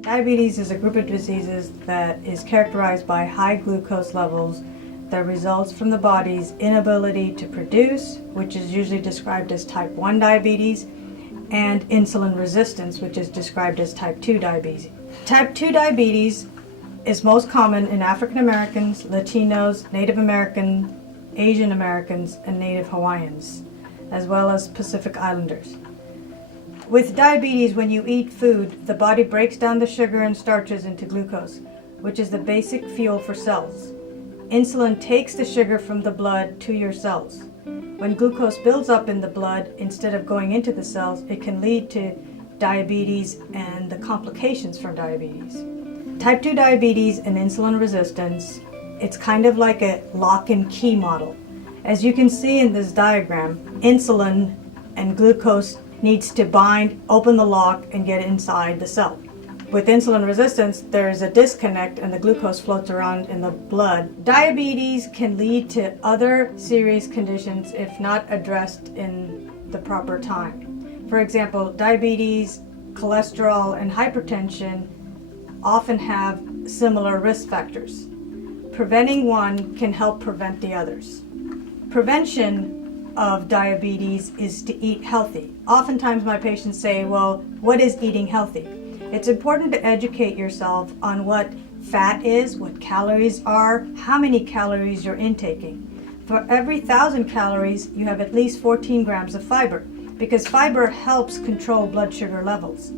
Diabetes is a group of diseases that is characterized by high glucose levels that results from the body's inability to produce, which is usually described as type 1 diabetes, and insulin resistance, which is described as type 2 diabetes. Type 2 diabetes is most common in African Americans, Latinos, Native American, Asian Americans, and Native Hawaiians, as well as Pacific Islanders. With diabetes, when you eat food, the body breaks down the sugar and starches into glucose, which is the basic fuel for cells. Insulin takes the sugar from the blood to your cells. When glucose builds up in the blood, instead of going into the cells, it can lead to diabetes and the complications from diabetes. Type 2 diabetes and insulin resistance, it's kind of like a lock and key model. As you can see in this diagram, insulin and glucose needs to bind, open the lock, and get inside the cell. With insulin resistance, there is a disconnect and the glucose floats around in the blood. Diabetes can lead to other serious conditions if not addressed in the proper time. For example, diabetes, cholesterol, and hypertension often have similar risk factors. Preventing one can help prevent the others. Prevention of diabetes is to eat healthy. Oftentimes my patients say, well, what is eating healthy? It's important to educate yourself on what fat is, what calories are, how many calories you're intaking. For every 1,000 calories, you have at least 14 grams of fiber, because fiber helps control blood sugar levels.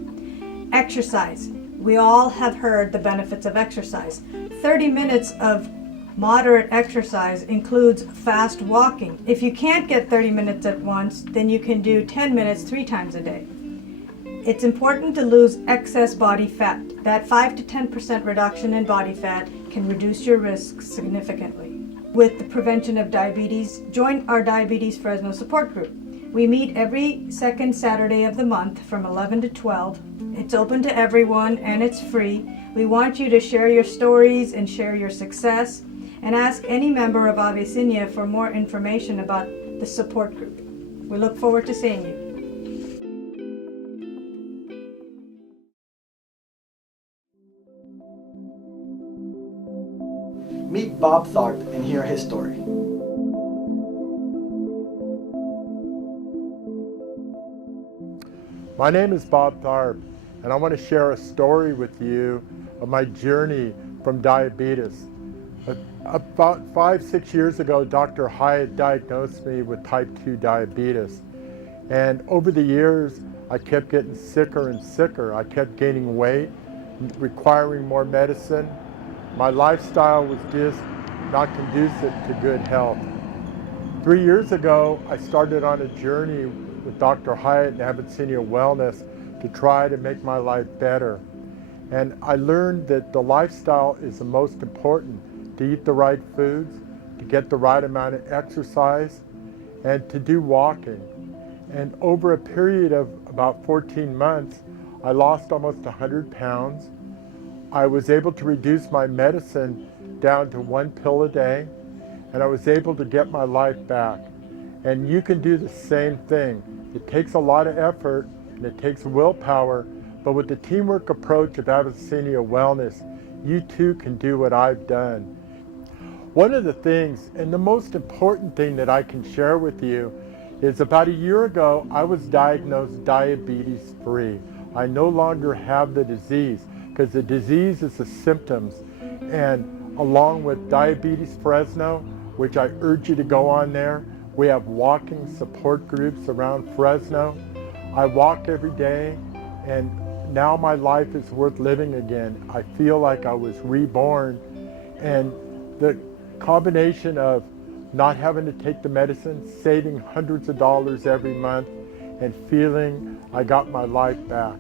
Exercise. We all have heard the benefits of exercise. 30 minutes of moderate exercise includes fast walking. If you can't get 30 minutes at once, then you can do 10 minutes 3 times a day. It's important to lose excess body fat. That 5 to 10% reduction in body fat can reduce your risk significantly. With the prevention of diabetes, join our Diabetes Fresno support group. We meet every second Saturday of the month from 11 to 12. It's open to everyone and it's free. We want you to share your stories and share your success, and ask any member of Avecinia for more information about the support group. We look forward to seeing you. Meet Bob Tharp and hear his story. My name is Bob Tharp, and I want to share a story with you of my journey from diabetes. About 5-6 years ago, Dr. Hyatt diagnosed me with type 2 diabetes. And over the years, I kept getting sicker and sicker. I kept gaining weight, requiring more medicine. My lifestyle was just not conducive to good health. 3 years ago, I started on a journey with Dr. Hyatt and Avecinia Wellness to try to make my life better. And I learned that the lifestyle is the most important. To eat the right foods, to get the right amount of exercise, and to do walking. And over a period of about 14 months, I lost almost 100 pounds. I was able to reduce my medicine down to 1 pill a day, and I was able to get my life back. And you can do the same thing. It takes a lot of effort, and it takes willpower, but with the teamwork approach of Avecinia Wellness, you too can do what I've done. One of the things, and the most important thing that I can share with you, is about a year ago, I was diagnosed diabetes free. I no longer have the disease, because the disease is the symptoms. And along with Diabetes Fresno, which I urge you to go on there, we have walking support groups around Fresno. I walk every day, and now my life is worth living again. I feel like I was reborn, and the combination of not having to take the medicine, saving hundreds of dollars every month, and feeling I got my life back.